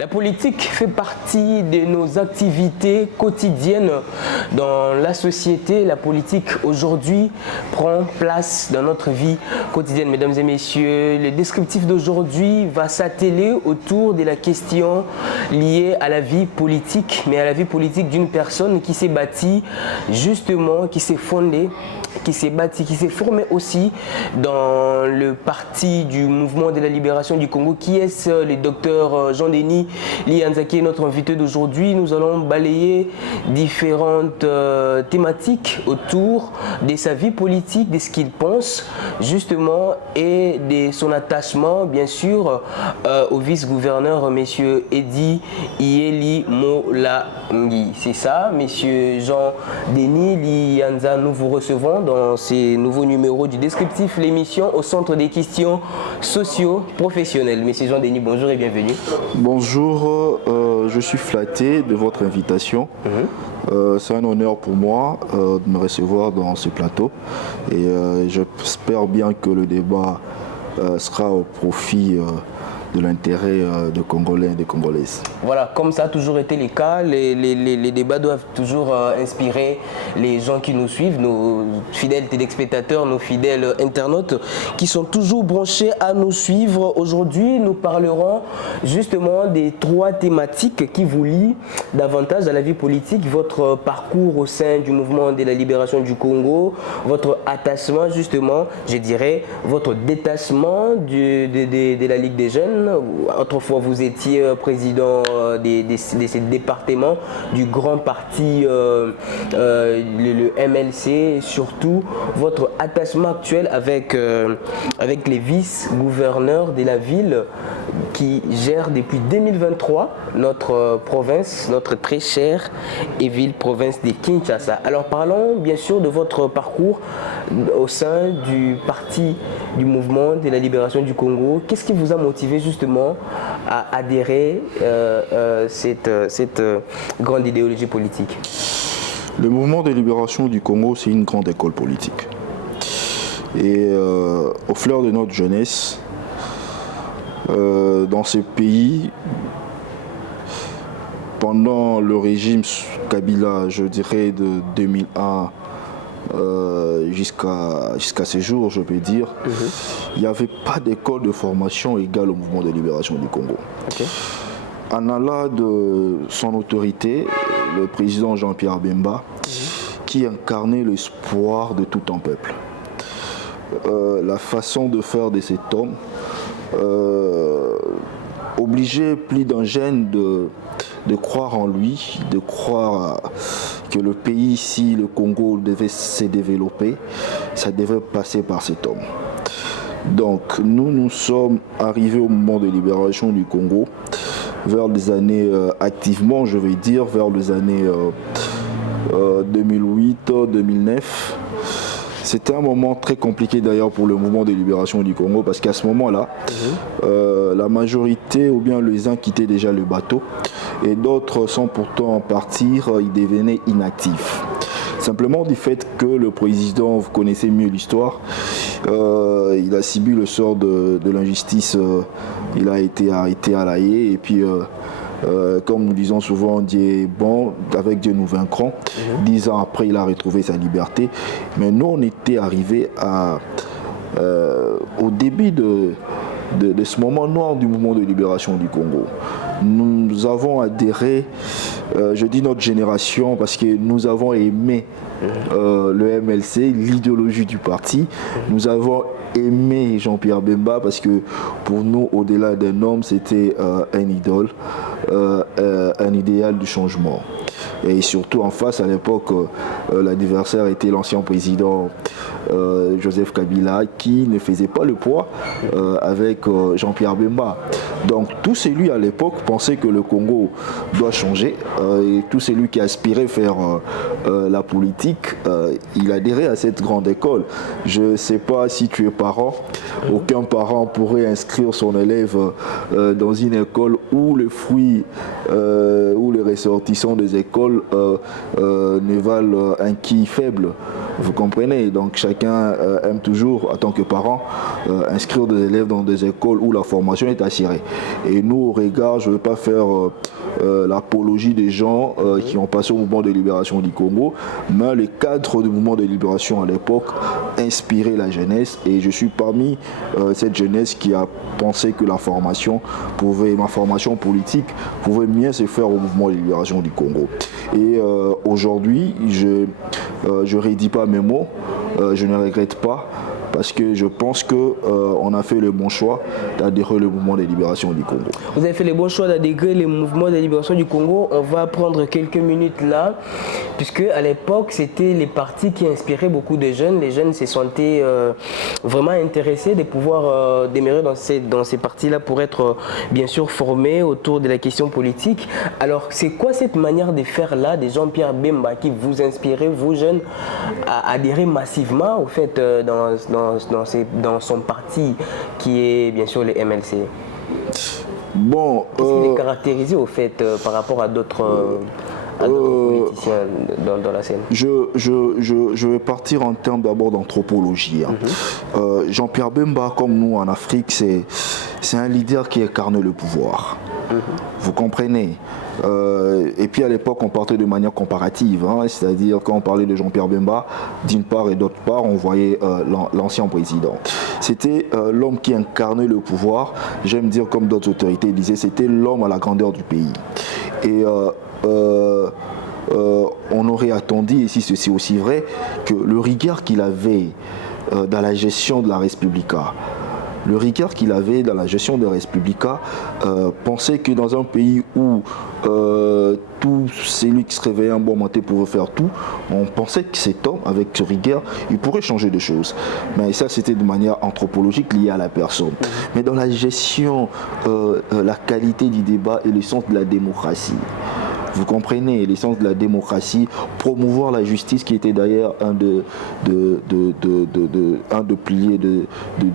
La politique fait partie de nos activités quotidiennes dans la société. La politique aujourd'hui prend place dans notre vie quotidienne. Mesdames et messieurs, le descriptif d'aujourd'hui va s'atteler autour de la question liée à la vie politique, mais à la vie politique d'une personne qui s'est bâtie justement, qui s'est fondée, qui s'est bâti, qui s'est formé aussi dans le parti du mouvement de la libération du Congo, qui est le docteur Jean-Denis Lianzaki, notre invité d'aujourd'hui. Nous allons balayer différentes thématiques autour de sa vie politique, de ce qu'il pense justement et de son attachement bien sûr au vice-gouverneur monsieur Eddy Yeli Molangi. C'est ça, monsieur Jean-Denis Lianza, nous vous recevons dans ces nouveaux numéros du descriptif, l'émission au centre des questions socio-professionnelles. Monsieur Jean-Denis, bonjour et bienvenue. Bonjour, je suis flatté de votre invitation. C'est un honneur pour moi de me recevoir dans ce plateau et j'espère bien que le débat sera au profit de l'intérêt des Congolais et des Congolaises. Voilà, comme ça a toujours été le cas, les débats doivent toujours inspirer les gens qui nous suivent, nos fidèles téléspectateurs, nos fidèles internautes qui sont toujours branchés à nous suivre. Aujourd'hui, nous parlerons justement des trois thématiques qui vous lient davantage à la vie politique, votre parcours au sein du mouvement de la libération du Congo, votre attachement justement, je dirais, votre détachement de la Ligue des Jeunes. Autrefois, vous étiez président de ces départements du grand parti, le MLC, et surtout votre attachement actuel avec les vice-gouverneurs de la ville qui gèrent depuis 2023 notre province, notre très chère et ville province de Kinshasa. Alors parlons bien sûr de votre parcours au sein du parti du mouvement de la libération du Congo. Qu'est-ce qui vous a motivé justement à adhérer à cette grande idéologie politique? Le mouvement de libération du Congo, c'est une grande école politique. Et au fleur de notre jeunesse, dans ce pays, pendant le régime Kabila, je dirais de 2001 jusqu'à ces jours, je peux dire, il n'y avait pas d'école de formation égale au mouvement de libération du Congo. Okay. En allant de son autorité, le président Jean-Pierre Bemba, qui incarnait l'espoir de tout un peuple. La façon de faire de cet homme obligeait plus d'un jeune de croire en lui, de croire que le pays, si le Congo devait se développer, ça devait passer par cet homme. Donc nous sommes arrivés au moment de libération du Congo, vers les années, activement je vais dire, vers les années 2008-2009. C'était un moment très compliqué d'ailleurs pour le mouvement de libération du Congo parce qu'à ce moment-là, la majorité ou bien les uns quittaient déjà le bateau et d'autres sans pourtant partir, ils devenaient inactifs. Simplement du fait que le président, vous connaissez mieux l'histoire, il a subi le sort de l'injustice, il a été arrêté à La Haye et puis comme nous disons souvent, Dieu est bon, avec Dieu nous vaincrons. 10 ans après, il a retrouvé sa liberté. Mais nous, on était arrivés au début de ce moment noir du mouvement de libération du Congo. Nous avons adhéré, je dis notre génération, parce que nous avons aimé le MLC, l'idéologie du parti. Nous avons aimé Jean-Pierre Bemba parce que pour nous, au-delà d'un homme, c'était un idole, un idéal du changement. Et surtout en face, à l'époque, l'adversaire était l'ancien président Joseph Kabila qui ne faisait pas le poids avec Jean-Pierre Bemba. Donc tout celui à l'époque pensait que le Congo doit changer et tout celui qui aspirait faire la politique, il adhérait à cette grande école. Je ne sais pas si tu es parent, aucun parent pourrait inscrire son élève dans une école où les fruits ou les ressortissants des écoles ne valent un qui faible. Vous comprenez? Donc chacun aime toujours, en tant que parent, inscrire des élèves dans des écoles où la formation est assurée. Et nous, au regard, je ne veux pas faire l'apologie des gens qui ont passé au mouvement de libération du Congo, mais les cadres du mouvement de libération à l'époque inspiraient la jeunesse, et je suis parmi cette jeunesse qui a pensé que ma formation politique pouvait mieux se faire au mouvement de libération du Congo. Et aujourd'hui, je ne rédis pas mes mots, je ne regrette pas, parce que je pense qu'on a fait le bon choix d'adhérer au mouvement de libération du Congo. Vous avez fait le bon choix d'adhérer le mouvement de libération du Congo. On va prendre quelques minutes là, puisque à l'époque, c'était les partis qui inspiraient beaucoup de jeunes. Les jeunes se sentaient vraiment intéressés de pouvoir demeurer dans ces partis-là pour être bien sûr formés autour de la question politique. Alors, c'est quoi cette manière de faire là de Jean-Pierre Bemba qui vous inspirait, vous jeunes, à adhérer massivement au fait dans son parti qui est bien sûr le MLC? Bon, qu'est-ce qui les caractérise au fait par rapport à d'autres politiciens dans la scène? Je vais partir en termes d'abord d'anthropologie. Jean-Pierre Bemba, comme nous en Afrique, c'est un leader qui incarne le pouvoir. Vous comprenez? Et puis à l'époque, on partait de manière comparative, c'est-à-dire quand on parlait de Jean-Pierre Bemba, d'une part et d'autre part, on voyait l'ancien président. C'était l'homme qui incarnait le pouvoir. J'aime dire, comme d'autres autorités disaient, c'était l'homme à la grandeur du pays. Et on aurait attendu, et si ceci est aussi vrai, que le rigueur qu'il avait dans la gestion de la Respublica, pensait que dans un pays où tout celui qui se réveillait un bon matin pouvait faire tout, on pensait que cet homme, avec ce rigueur, il pourrait changer de choses. Mais ça, c'était de manière anthropologique liée à la personne. Mais dans la gestion, la qualité du débat et le sens de la démocratie. Vous comprenez, l'essence de la démocratie, promouvoir la justice qui était d'ailleurs un de piliers de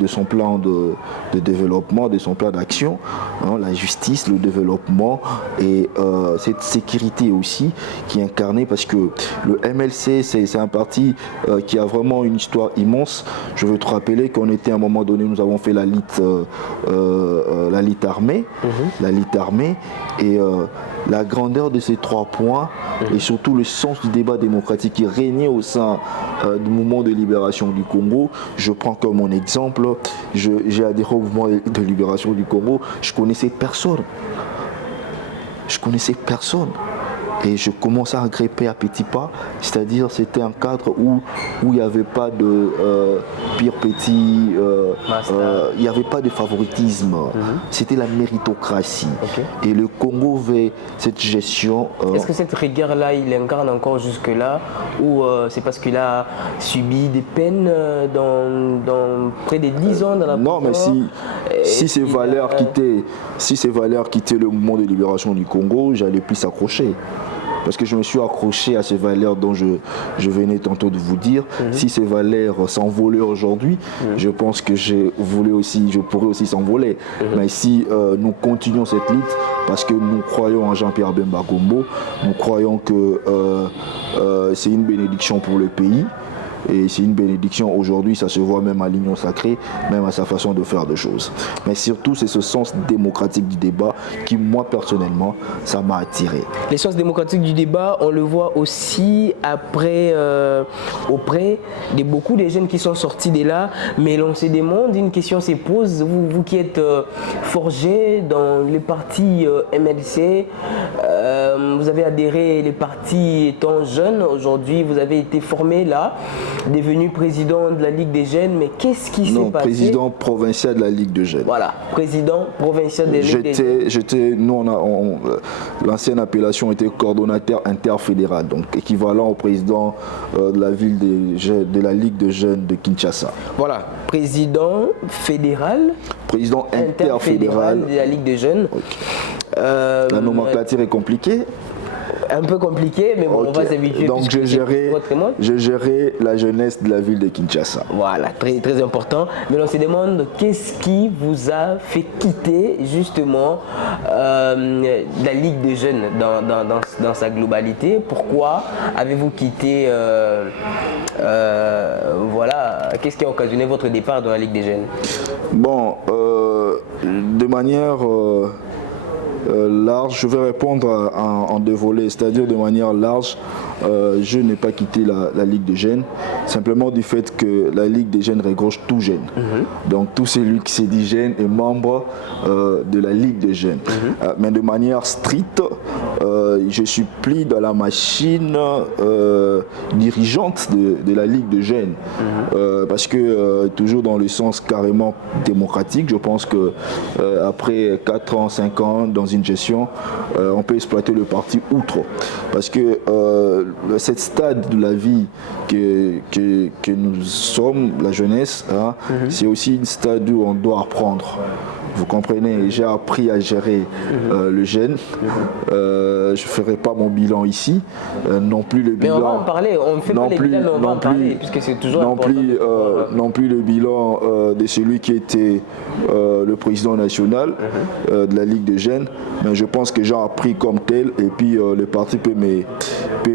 son plan de développement, de son plan d'action, la justice, le développement et cette sécurité aussi qui est incarnée, parce que le MLC c'est un parti qui a vraiment une histoire immense. Je veux te rappeler qu'on était à un moment donné, nous avons fait la lutte armée, et la grandeur de ces 3 points et surtout le sens du débat démocratique qui régnait au sein du mouvement de libération du Congo. Je prends comme mon exemple, j'ai adhéré au mouvement de libération du Congo, je connaissais personne. Et je commençais à gripper à petits pas, c'est-à-dire c'était un cadre où il n'y avait pas de pire petit, il n'y avait pas de favoritisme, c'était la méritocratie. Et le Congo avait cette gestion. Est-ce que cette rigueur-là, il incarne encore jusque-là, ou c'est parce qu'il a subi des peines dans près de 10 ans dans la prison? Non, mais si ces valeurs quittaient le mouvement de libération du Congo, j'allais plus s'accrocher. Parce que je me suis accroché à ces valeurs dont je venais tantôt de vous dire. Si ces valeurs s'envolaient aujourd'hui, je pense que je pourrais aussi s'envoler. Mais si nous continuons cette lutte, parce que nous croyons en Jean-Pierre Bemba Gombo, nous croyons que c'est une bénédiction pour le pays. Et c'est une bénédiction aujourd'hui, ça se voit même à l'Union sacrée, même à sa façon de faire des choses. Mais surtout, c'est ce sens démocratique du débat qui, moi, personnellement, ça m'a attiré. Le sens démocratique du débat, on le voit aussi après, auprès de beaucoup de jeunes qui sont sortis de là. Mais l'on se demande, une question se pose, vous qui êtes forgés dans le parti MLC, vous avez adhéré les partis étant jeunes, aujourd'hui vous avez été formé là, devenu président de la Ligue des jeunes, mais qu'est-ce qui s'est passé? Non, président provincial de la Ligue des jeunes. Voilà, président provincial de la Ligue des jeunes. L'ancienne appellation était coordonnateur interfédéral, donc équivalent au président de la ville de la Ligue des jeunes de Kinshasa. Voilà, président fédéral. Président interfédéral de la Ligue des jeunes. Okay. La nomenclature est compliquée. Un peu compliqué, mais bon, on va s'habituer. Donc je gérais la jeunesse de la ville de Kinshasa. Voilà, très, très important. Mais on se demande qu'est-ce qui vous a fait quitter justement la Ligue des jeunes dans sa globalité. Pourquoi avez-vous quitté voilà, qu'est-ce qui a occasionné votre départ dans la Ligue des jeunes? Bon, de manière large, je vais répondre en deux volets, c'est-à-dire de manière large. Je n'ai pas quitté la Ligue des jeunes, simplement du fait que la Ligue des jeunes regorge tout jeune. Donc tout celui qui s'est dit jeune est membre de la Ligue des jeunes. Mais de manière stricte, je suis pris dans la machine dirigeante de la Ligue des jeunes. Parce que toujours dans le sens carrément démocratique, je pense que après 4 ans, 5 ans dans une gestion, on peut exploiter le parti outre. Parce que cette stade de la vie que nous sommes, la jeunesse, hein, c'est aussi une stade où on doit apprendre. Vous comprenez, j'ai appris à gérer le jeune. Je ne ferai pas mon bilan ici, non plus le bilan. Mais on va en parler, on ne fait pas les bilans, mais on va en parler, puisque c'est toujours important. Non plus le bilan de celui qui était le président national de la Ligue des jeunes, mais je pense que j'ai appris comme tel, et puis le parti peut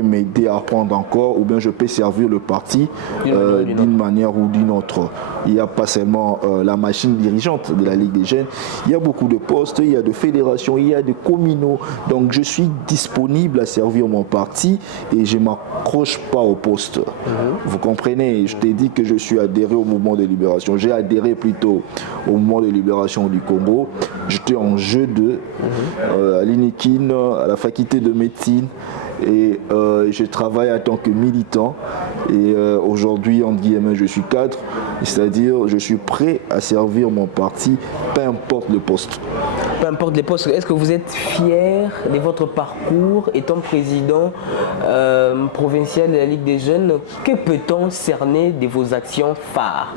m'aider à apprendre encore, ou bien je peux servir le parti d'une manière ou d'une autre. Il n'y a pas seulement la machine dirigeante de la Ligue des jeunes, il y a beaucoup de postes, il y a de fédérations, il y a de communaux. Donc je suis disponible à servir mon parti et je ne m'accroche pas au poste. Vous comprenez, je t'ai dit que je suis adhéré au mouvement de libération. J'ai adhéré plutôt au mouvement de libération du Congo. J'étais en jeu à l'INEKIN, à la faculté de médecine. Et je travaille en tant que militant et aujourd'hui, entre guillemets, je suis cadre, c'est-à-dire je suis prêt à servir mon parti, peu importe le poste. Peu importe les postes, est-ce que vous êtes fier de votre parcours étant président provincial de la Ligue des jeunes? Que peut-on cerner de vos actions phares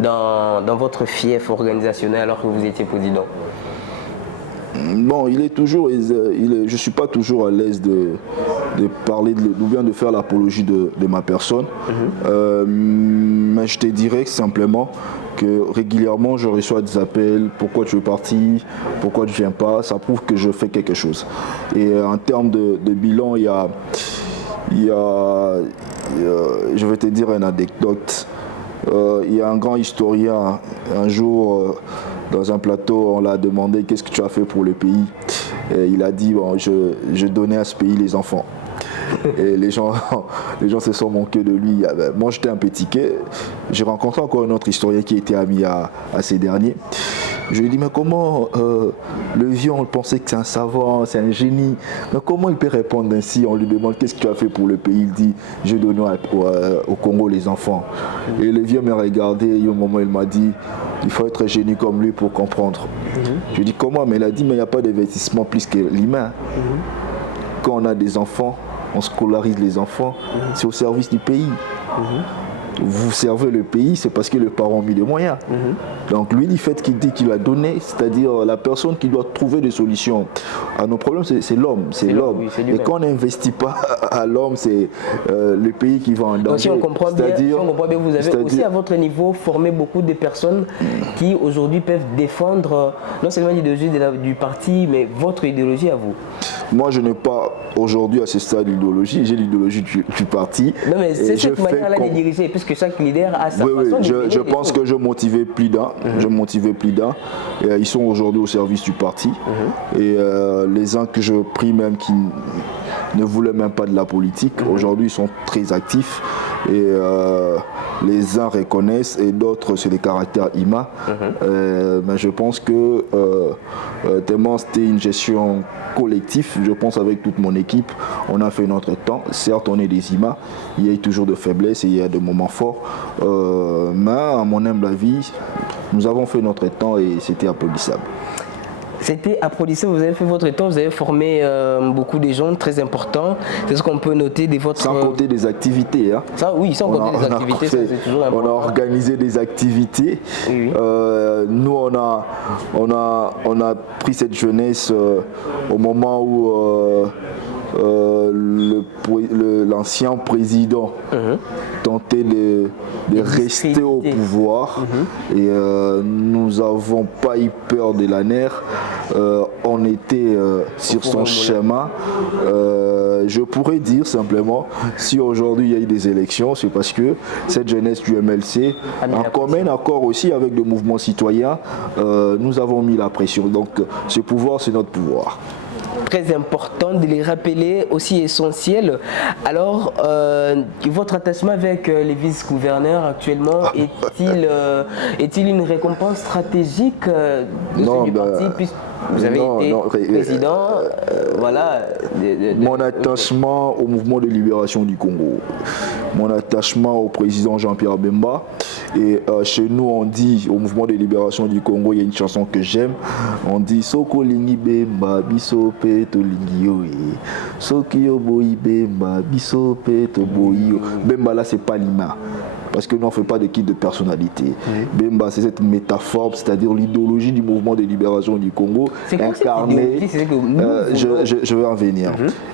dans votre fief organisationnel alors que vous étiez président? Bon, je ne suis pas toujours à l'aise de parler ou bien de faire l'apologie de ma personne, mais je te dirais simplement que régulièrement je reçois des appels, pourquoi tu es parti, pourquoi tu ne viens pas, ça prouve que je fais quelque chose. Et en termes de bilan, il y a, je vais te dire une anecdote. Il y a un grand historien, un jour dans un plateau, on l'a demandé qu'est-ce que tu as fait pour le pays. Et il a dit bon, je donnais à ce pays les enfants. Et les gens se sont moqués de lui. Moi j'étais un petit quai. J'ai rencontré encore un autre historien qui était ami à ces derniers. Je lui ai dit mais comment le vieux, on pensait que c'est un savant, c'est un génie, mais comment il peut répondre ainsi? On lui demande qu'est-ce que tu as fait pour le pays, il dit j'ai donné au Congo les enfants. Et le vieux m'a regardé et au moment il m'a dit il faut être génie comme lui pour comprendre. Je lui ai dit comment? Mais il a dit mais il n'y a pas d'investissement plus que l'humain. Quand on a des enfants, on scolarise les enfants, c'est au service du pays. Vous servez le pays, c'est parce que les parents ont mis des moyens. Donc lui, le fait qu'il dit qu'il a donné, c'est-à-dire la personne qui doit trouver des solutions à nos problèmes, c'est l'homme. C'est l'homme. Oui, et quand on n'investit pas à l'homme, c'est le pays qui va en danger. Donc, si on comprend bien, vous avez aussi à votre niveau formé beaucoup de personnes qui aujourd'hui peuvent défendre non seulement l'idéologie du parti, mais votre idéologie à vous. Moi, je n'ai pas aujourd'hui à ce stade l'idéologie, j'ai l'idéologie du parti. Non, mais c'est cette manière-là de diriger, puisque chaque leader a sa façon de diriger. Je pense que je motivais plus d'un. Ils sont aujourd'hui au service du parti. Et les uns que je prie même qui ne voulaient même pas de la politique, aujourd'hui ils sont très actifs. Et les uns reconnaissent et d'autres c'est des caractères humains. Mais je pense que tellement c'était une gestion collective, je pense avec toute mon équipe, on a fait notre temps. Certes on est des humains, il y a eu toujours de faiblesses et il y a des moments forts. Mais à mon humble avis, nous avons fait notre temps et c'était applaudissable. C'était applaudissable, vous avez fait votre temps, vous avez formé beaucoup de gens très importants. C'est ce qu'on peut noter de votre... Sans compter des activités. Hein. Ça, oui, sans compter des activités, ça, c'est toujours important. On a organisé des activités. Oui. Nous, on a pris cette jeunesse au moment où l'ancien président tentait de rester au pouvoir et nous n'avons pas eu peur de la nerf on était sur son chemin. Je pourrais dire simplement, si aujourd'hui il y a eu des élections, c'est parce que cette jeunesse du MLC, en commun accord aussi avec le mouvement citoyen, nous avons mis la pression. Donc ce pouvoir, c'est notre pouvoir. Très important de les rappeler, aussi essentiel. Alors, votre attachement avec les vice-gouverneurs actuellement est-il une récompense stratégique du parti puisque vous avez été président, voilà. Mon attachement au mouvement de libération du Congo, mon attachement au président Jean-Pierre Bemba, et chez nous on dit, au mouvement de libération du Congo, il y a une chanson que j'aime, on dit Soko lingi Bemba, biso pe to lingi yo, Sokio boyi Bemba, biso pe to boyi yo. Bemba là c'est pas Lima. Parce que nous on ne fait pas de kit de personnalité. Bemba, c'est cette métaphore, c'est-à-dire l'idéologie du mouvement de libération du Congo, incarnée, je vais en venir,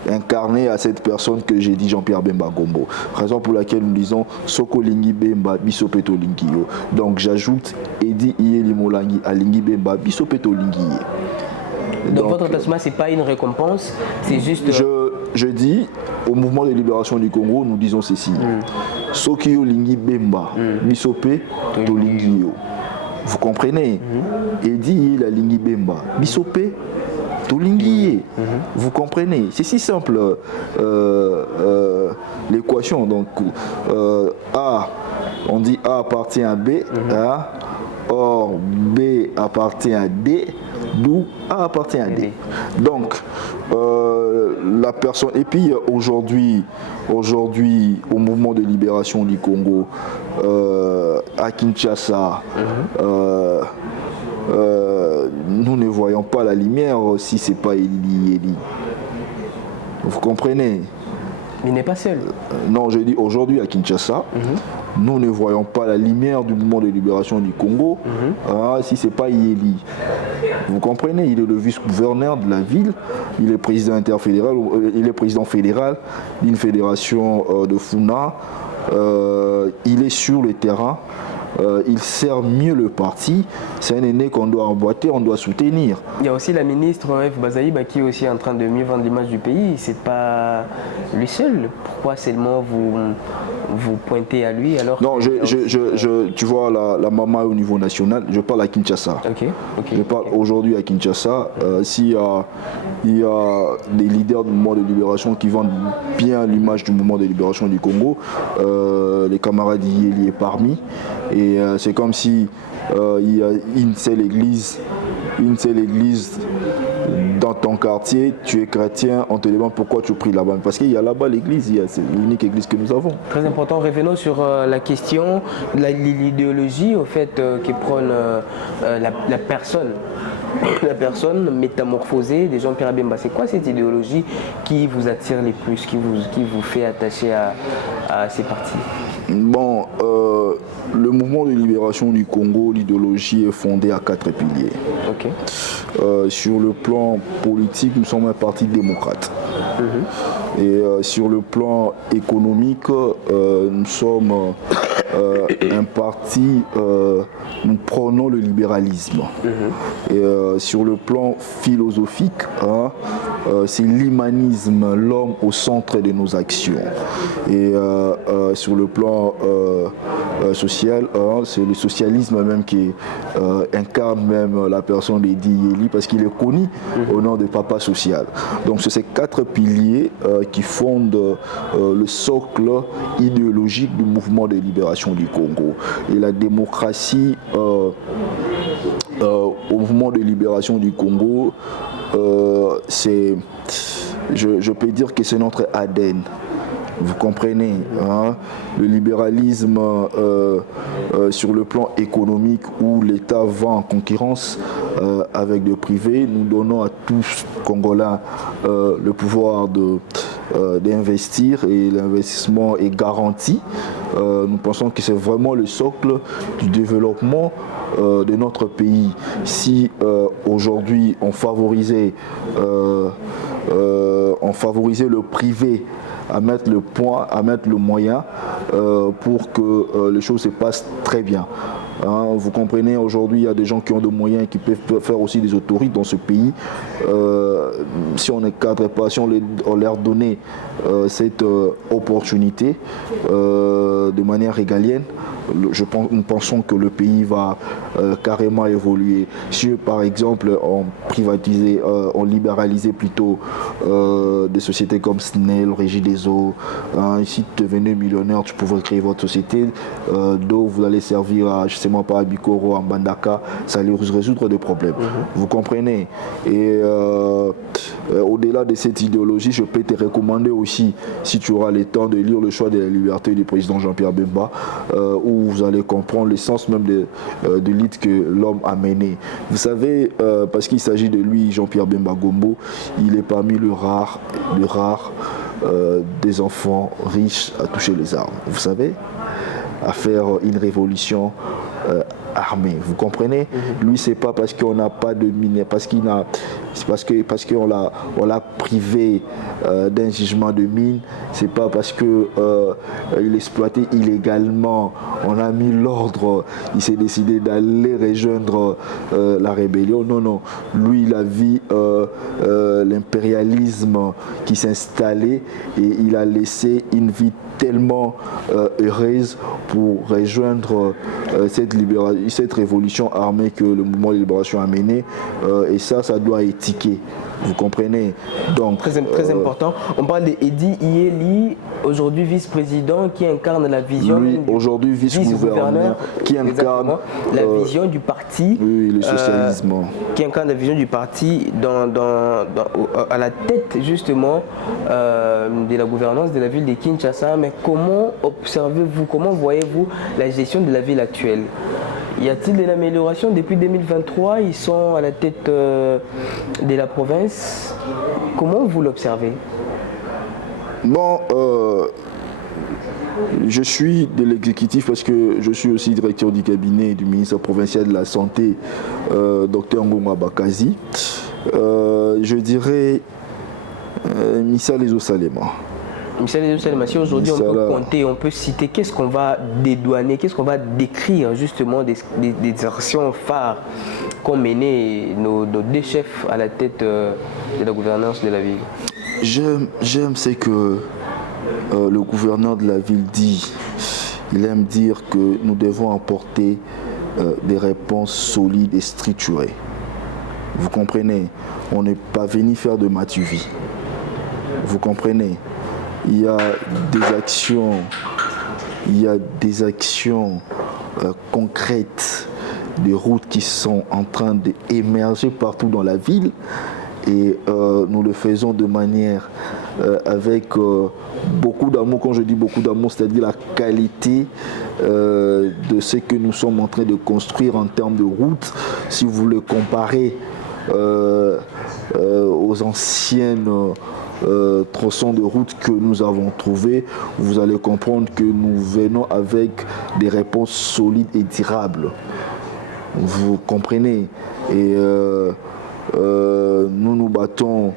incarnée à cette personne que j'ai dit, Jean-Pierre Bemba Gombo. Raison pour laquelle nous disons Soko Lingi Bemba, Bisopeto Lingi yo. Donc j'ajoute Edi Iye Limolangi à Lingi Bemba, Bisopeto Lingi yo. Donc votre attachement, ce n'est pas une récompense, c'est juste... Je dis, au mouvement de libération du Congo, nous disons ceci. Sokio Lingi Bemba, Bisope to Lingi yo. Vous comprenez? Edi la Lingi Bemba, Bisope to Lingi. Vous comprenez? C'est si simple l'équation. Donc A, on dit A appartient à B, or B appartient à D, d'où A appartient à D. Donc, la personne, et puis aujourd'hui, au mouvement de libération du Congo, à Kinshasa, nous ne voyons pas la lumière si ce n'est pas Eli. Vous comprenez? Il n'est pas seul. Non, je dis aujourd'hui à Kinshasa, nous ne voyons pas la lumière du mouvement de libération du Congo si ce n'est pas Yeli. Vous comprenez, il est le vice-gouverneur de la ville, il est président interfédéral, il est président fédéral d'une fédération de Funa, il est sur le terrain. Il sert mieux le parti, c'est un aîné qu'on doit emboîter, on doit soutenir. Il y a aussi la ministre F. Bazaïba qui est aussi en train de mieux vendre l'image du pays, c'est pas lui seul. Pourquoi seulement vous pointez à lui alors? Non, tu vois la maman au niveau national, je parle à Kinshasa. Je parle aujourd'hui à Kinshasa. S'il y a des leaders du mouvement de libération qui vendent bien l'image du mouvement de libération du Congo, les camarades y est parmi. Et c'est comme si il y a une seule église dans ton quartier, tu es chrétien, on te demande pourquoi tu pries là-bas. Parce qu'il y a là-bas l'église, c'est l'unique église que nous avons. Très important, revenons sur la question de l'idéologie au fait qui prône la personne. La personne métamorphosée de Jean-Pierre Bemba. C'est quoi cette idéologie qui vous attire les plus, qui vous fait attacher à ces partis? Bon, le mouvement de libération du Congo, l'idéologie est fondée à 4 piliers. Sur le plan politique, nous sommes un parti démocrate. Et sur le plan économique, nous sommes un parti, nous prenons le libéralisme. Et sur le plan philosophique, c'est l'humanisme, l'homme au centre de nos actions. Et sur le plan social, c'est le socialisme même qui incarne même la personne d'Edi Yeli parce qu'il est connu au nom de Papa Social. Donc c'est ces 4 piliers qui fondent le socle idéologique du mouvement de libération du Congo. Et la démocratie au mouvement de libération du Congo, je peux dire que c'est notre ADN. Vous comprenez, le libéralisme sur le plan économique où l'État va en concurrence avec le privé, nous donnons à tous Congolais le pouvoir d'investir et l'investissement est garanti. Nous pensons que c'est vraiment le socle du développement de notre pays. Si aujourd'hui on favorisait le privé à mettre le moyen pour que les choses se passent très bien. Hein, vous comprenez, aujourd'hui, il y a des gens qui ont des moyens, qui peuvent faire aussi des autorités dans ce pays. Si on ne cadre pas, si on leur donnait cette opportunité de manière régalienne, nous pensons que le pays va carrément évoluer. Si par exemple on libéralisait plutôt des sociétés comme Snell, Régie des Eaux, si tu devenais millionnaire, tu pouvais créer votre société d'eau, vous allez servir à, je sais pas, à Bikoro, à Mbandaka, ça allait résoudre des problèmes. Vous comprenez? Et au-delà de cette idéologie, je peux te recommander aussi, si tu auras le temps, de lire Le choix de la liberté du président Jean-Pierre Bemba, où vous allez comprendre l'essence même de l'île que l'homme a mené. Vous savez, parce qu'il s'agit de lui, Jean-Pierre Bemba Gombo, il est parmi les rares des enfants riches à toucher les armes. Vous savez, à faire une révolution armée. Vous comprenez? Lui, c'est pas parce qu'on n'a pas de mine, parce qu'on l'a privé d'un jugement de mine, c'est pas parce que il exploitait illégalement, on a mis l'ordre, il s'est décidé d'aller rejoindre la rébellion. Non, non. Lui, il a vu l'impérialisme qui s'installait et il a laissé une vie tellement heureuse pour rejoindre cette révolution armée que le mouvement de libération a menée, et ça doit étiquer. Vous comprenez? Donc, très important. On parle d'Edi Iyeli, aujourd'hui vice-président, qui incarne la vision. Lui, aujourd'hui vice-gouverneur, qui incarne la vision du parti. Oui, le socialisme. Qui incarne la vision du parti à la tête justement de la gouvernance de la ville de Kinshasa. Mais comment observez-vous, comment voyez-vous la gestion de la ville actuelle? Y a-t-il de l'amélioration? Depuis 2023, ils sont à la tête de la province. Comment vous l'observez? Bon, je suis de l'exécutif parce que je suis aussi directeur du cabinet du ministre provincial de la Santé, Dr Ngoma Bakazi. Je dirais Missa Les Salema. Si aujourd'hui on peut compter, on peut citer, qu'est-ce qu'on va dédouaner, qu'est-ce qu'on va décrire justement des actions phares qu'ont mené nos deux chefs à la tête de la gouvernance de la ville? J'aime ce que le gouverneur de la ville dit. Il aime dire que nous devons apporter des réponses solides et structurées. Vous comprenez? On n'est pas venu faire de Matuvie. Vous comprenez? Il y a des actions concrètes, des routes qui sont en train d'émerger partout dans la ville, et nous le faisons de manière avec beaucoup d'amour. Quand je dis beaucoup d'amour, c'est-à-dire la qualité de ce que nous sommes en train de construire en termes de routes. Si vous le comparez aux anciennes tronçons de route que nous avons trouvés, vous allez comprendre que nous venons avec des réponses solides et durables. Vous comprenez? Et nous nous battons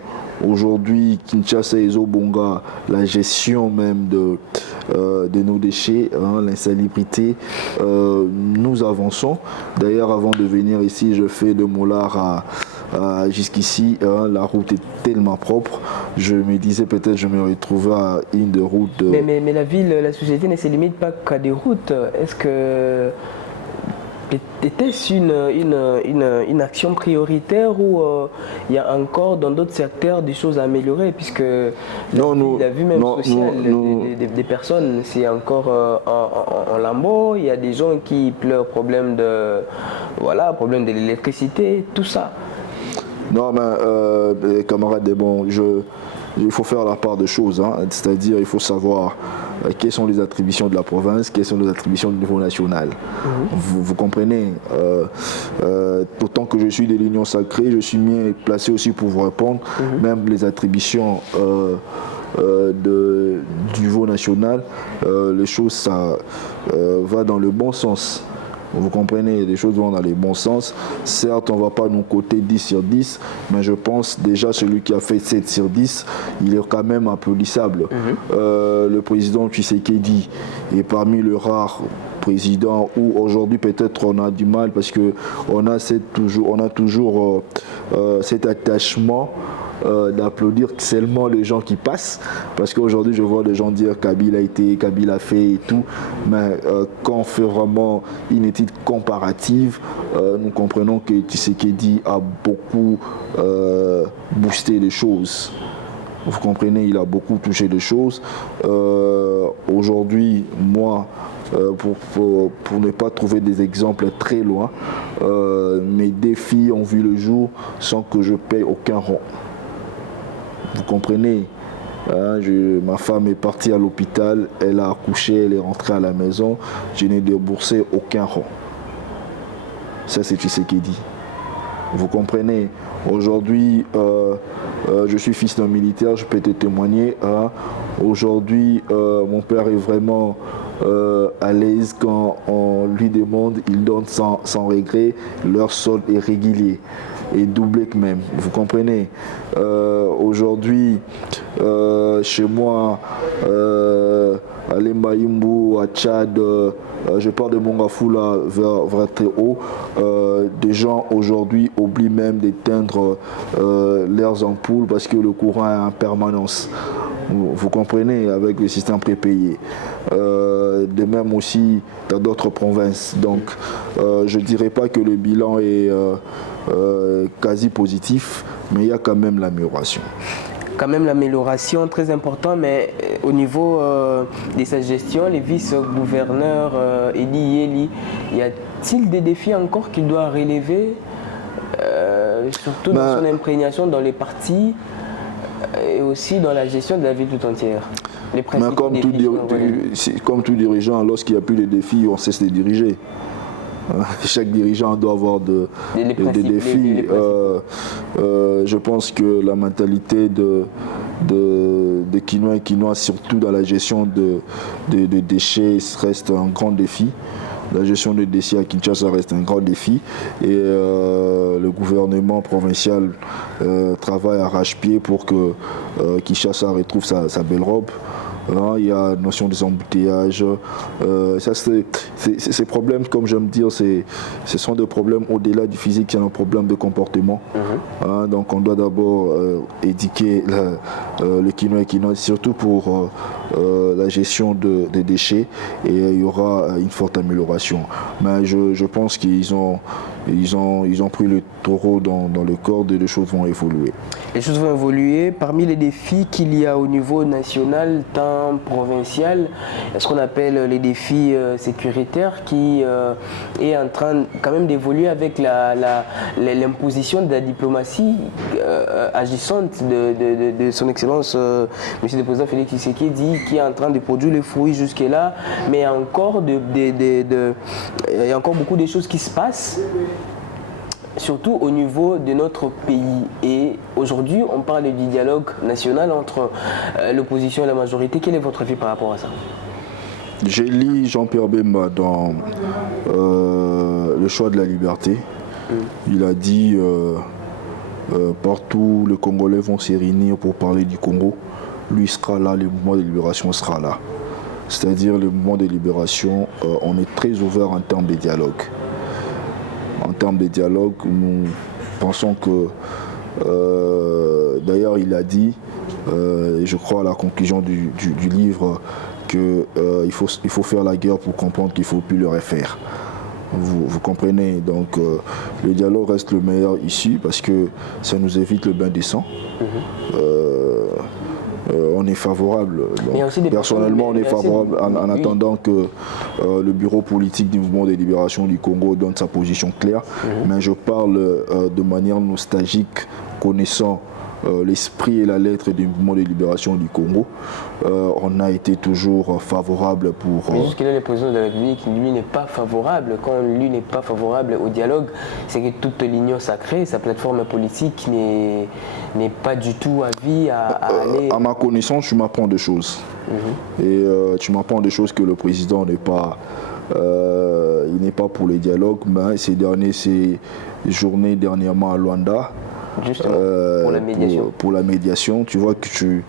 aujourd'hui, Kinshasa et Zobonga, la gestion même de nos déchets, l'insalubrité. Nous avançons. D'ailleurs, avant de venir ici, je fais de Mollard jusqu'ici, la route est tellement propre. Je me disais peut-être je me retrouvais à une de route. Mais la ville, la société ne se limite pas qu'à des routes. Est-ce que était-ce une action prioritaire ou il y a encore dans d'autres secteurs des choses à améliorer, puisque la vue même sociale des personnes, c'est encore en lambeau. Il y a des gens qui pleurent problème de l'électricité, tout ça. Non, mais camarades, bon, il faut faire la part des choses, c'est-à-dire il faut savoir quelles sont les attributions de la province, quelles sont les attributions du niveau national. Vous comprenez, autant que je suis de l'Union sacrée, je suis bien placé aussi pour vous répondre, même les attributions du niveau national, les choses, ça va dans le bon sens. Vous comprenez, les choses vont dans le bon sens. Certes, on ne va pas nous coter 10 sur 10, mais je pense déjà celui qui a fait 7 sur 10, il est quand même applaudissable. Le président Tshisekedi est parmi les rares président, où aujourd'hui peut-être on a du mal parce qu'on a toujours cet attachement d'applaudir seulement les gens qui passent, parce qu'aujourd'hui je vois les gens dire Kabila a été, Kabila a fait et tout, mais quand on fait vraiment une étude comparative, nous comprenons que Tshisekedi a beaucoup boosté les choses. Vous comprenez, il a beaucoup touché les choses. Aujourd'hui, moi, pour ne pas trouver des exemples très loin, mes défis ont vu le jour sans que je paye aucun rond. Vous comprenez, hein, ma femme est partie à l'hôpital, elle a accouché, elle est rentrée à la maison, je n'ai déboursé aucun rond. Ça, c'est Tshisekedi. Vous comprenez, aujourd'hui, je suis fils d'un militaire, je peux te témoigner. Hein, aujourd'hui, mon père est vraiment à l'aise quand on lui demande, il donne sans regret, leur solde est régulier. Et doublé que même, vous comprenez. Aujourd'hui, chez moi, à Lembaïmbo, à Tchad, je pars de Mongafula vers très haut. Des gens aujourd'hui oublient même d'éteindre leurs ampoules parce que le courant est en permanence. Vous comprenez, avec le système prépayé. De même aussi dans d'autres provinces. Donc, je ne dirais pas que le bilan est quasi positif, mais il y a quand même l'amélioration. Quand même l'amélioration, très important, mais au niveau de sa gestion, les vice-gouverneurs, Eli Yeli, y a-t-il des défis encore qu'il doit relever, surtout dans son imprégnation dans les partis et aussi dans la gestion de la ville tout entière? Les comme tout dirigeant, lorsqu'il n'y a plus de défis, on cesse de diriger. Chaque dirigeant doit avoir des défis. Je pense que la mentalité de Kinois et Kinois, surtout dans la gestion de déchets, reste un grand défi. La gestion des déchets à Kinshasa reste un grand défi et le gouvernement provincial travaille à arrache-pied pour que Kinshasa retrouve sa belle robe. Il y a la notion des embouteillages. Ces problèmes, comme j'aime dire, ce sont des problèmes au-delà du physique, c'est un problème de comportement. Donc on doit d'abord éduquer le Kinois et Kinois, surtout pour la gestion des déchets, et il y aura une forte amélioration. Mais je pense qu'ils ont pris le taureau dans le corps et les choses vont évoluer. Les choses vont évoluer. Parmi les défis qu'il y a au niveau national, tant provincial, ce qu'on appelle les défis sécuritaires qui est en train quand même d'évoluer avec l'imposition de la diplomatie agissante de son Excellence Monsieur le Président Félix Tshisekedi, qui est en train de produire les fruits jusque-là, mais il y a encore, il y a encore beaucoup de choses qui se passent, surtout au niveau de notre pays. Et aujourd'hui, on parle du dialogue national entre l'opposition et la majorité. Quel est votre avis par rapport à ça? J'ai lu Jean-Pierre Bemba dans Le choix de la liberté. Il a dit partout les Congolais vont se réunir pour parler du Congo. Lui sera là, le mouvement de libération sera là. C'est-à-dire le mouvement de libération, on est très ouvert en termes de dialogue. En termes de dialogue, nous pensons que, d'ailleurs il a dit, et je crois à la conclusion du livre, qu'il faut faire la guerre pour comprendre qu'il ne faut plus le refaire. Vous comprenez, donc le dialogue reste le meilleur ici parce que ça nous évite le bain de sang. On est favorable. Donc, personnellement, on est favorable en attendant que le bureau politique du mouvement de libération du Congo donne sa position claire. Mais je parle de manière nostalgique, connaissant l'esprit et la lettre du mouvement de libération du Congo. On a été toujours favorable pour... Mais jusque-là, le président de la République, lui, n'est pas favorable. Quand lui n'est pas favorable au dialogue, c'est que toute l'union sacrée, sa plateforme politique n'est pas du tout avis à aller... À ma connaissance, tu m'apprends des choses. Et tu m'apprends des choses que le président n'est pas... il n'est pas pour les dialogues, mais ces journées dernièrement à Luanda, justement, pour la médiation. Pour la médiation, tu vois que tu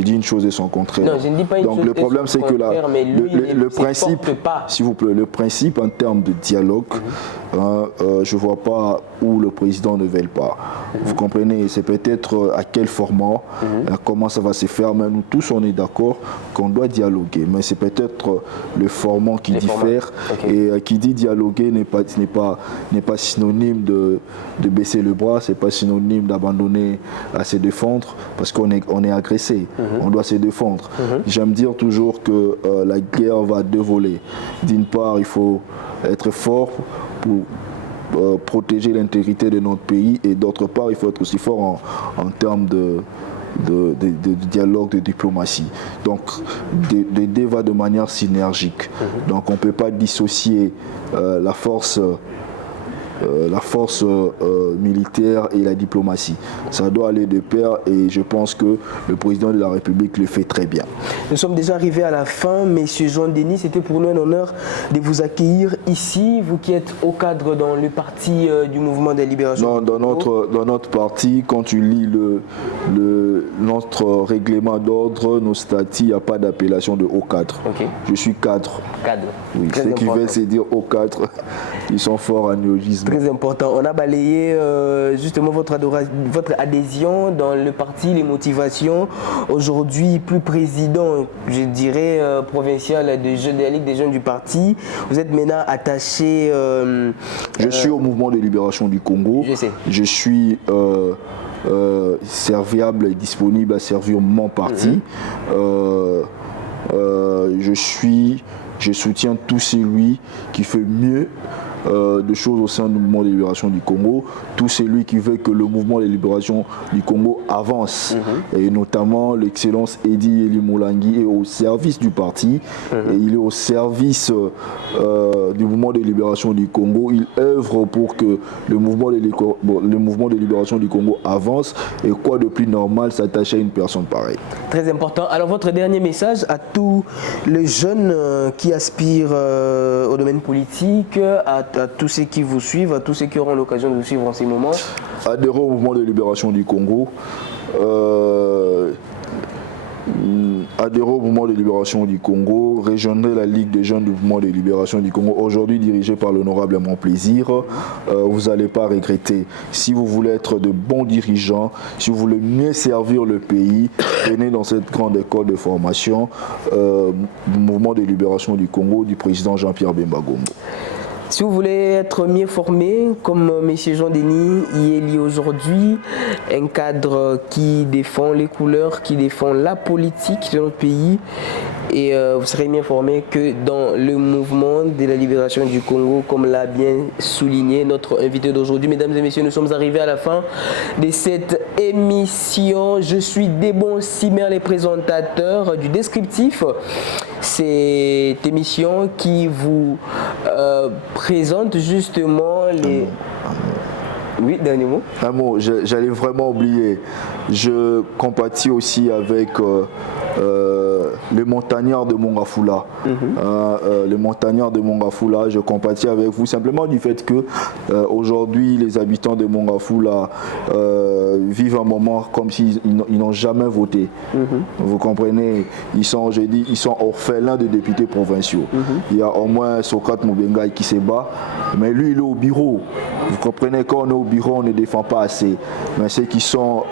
dis une chose et son contraire. Non, je ne dis pas une chose. Donc le problème, c'est que le principe, pas. s'il vous plaît, le principe en termes de dialogue, je ne vois pas où le président ne veut pas. Vous comprenez, c'est peut-être à quel format, comment ça va se faire, mais nous tous on est d'accord qu'on doit dialoguer, mais c'est peut-être le format qui diffère. Et qui dit dialoguer n'est pas synonyme de baisser le bras, c'est pas synonyme d'abandonner à se défendre, parce qu'on est agressé, on doit se défendre. J'aime dire toujours que la guerre va à deux volets. D'une part, il faut être fort pour protéger l'intégrité de notre pays, et d'autre part, il faut être aussi fort en termes de dialogue, de diplomatie. Donc, des débats de manière synergique. Donc, on ne peut pas dissocier la force militaire et la diplomatie. Ça doit aller de pair, et je pense que le président de la République le fait très bien. Nous sommes déjà arrivés à la fin. Monsieur Jean-Denis, c'était pour nous un honneur de vous accueillir ici, vous qui êtes au cadre dans le parti du mouvement des libérations. Dans notre parti, quand tu lis notre règlement d'ordre, nos statuts, il n'y a pas d'appellation de haut cadre. Je suis cadre. Cadre. Oui, ceux qui veulent se dire haut cadre, ils sont forts en néologisme. Très important. On a balayé justement votre adhésion dans le parti, les motivations. Aujourd'hui, plus président, je dirais, provincial de la Ligue des jeunes du parti. Vous êtes maintenant attaché... je suis au mouvement de libération du Congo. Je sais. Je suis serviable et disponible à servir mon parti. Je soutiens tout celui qui fait mieux de choses au sein du mouvement de libération du Congo, tout celui qui veut que le mouvement de libération du Congo avance, et notamment l'excellence Eddy Elimoulangi est au service du parti, et il est au service du mouvement de libération du Congo. Il œuvre pour que le mouvement de libération du Congo avance, et quoi de plus normal s'attacher à une personne pareille. Très important. Alors votre dernier message à tous les jeunes qui aspirent au domaine politique, à tous ceux qui vous suivent, à tous ceux qui auront l'occasion de vous suivre en ces moments? Adhérez au mouvement de libération du Congo. Adhérez au mouvement de libération du Congo, rejoindrez la Ligue des jeunes du mouvement de libération du Congo, aujourd'hui dirigée par l'honorable Mon Plaisir. Vous n'allez pas regretter. Si vous voulez être de bons dirigeants, si vous voulez mieux servir le pays, venez dans cette grande école de formation du mouvement de libération du Congo du président Jean-Pierre Bemba Gombo. Si vous voulez être mieux formé, comme M. Jean-Denis y est lié aujourd'hui, un cadre qui défend les couleurs, qui défend la politique de notre pays, et vous serez mieux formé que dans le mouvement de la libération du Congo, comme l'a bien souligné notre invité d'aujourd'hui. Mesdames et messieurs, nous sommes arrivés à la fin de cette émission. Je suis Debon Simer, les présentateurs du Descriptif. Cette émission qui vous présente justement les... Oui, dernier mot. Un mot, j'allais vraiment oublier. Je compatis aussi avec les montagnards de Mongafula. Les montagnards de Mongafula, je compatis avec vous simplement du fait que aujourd'hui les habitants de Mongafula vivent un moment comme s'ils n'ont jamais voté. Vous comprenez, ils sont orphelins de députés provinciaux. Il y a au moins Socrate Moubengaï qui se bat, mais lui il est au bureau. Vous comprenez, quand on est au bureau, on ne défend pas assez. Mais ceux qui sont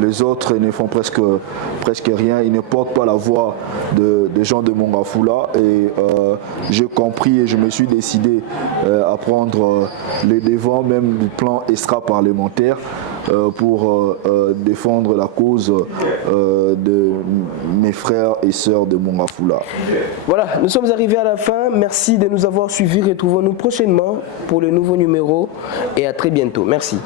les autres ne font presque rien. Ils ne portent pas la voix des gens de Mongafula. Et j'ai compris et je me suis décidé à prendre les devants, même du plan extra-parlementaire, pour défendre la cause de mes frères et sœurs de Mongafula. Voilà, nous sommes arrivés à la fin. Merci de nous avoir suivis. Retrouvons-nous prochainement pour le nouveau numéro et à très bientôt. Merci.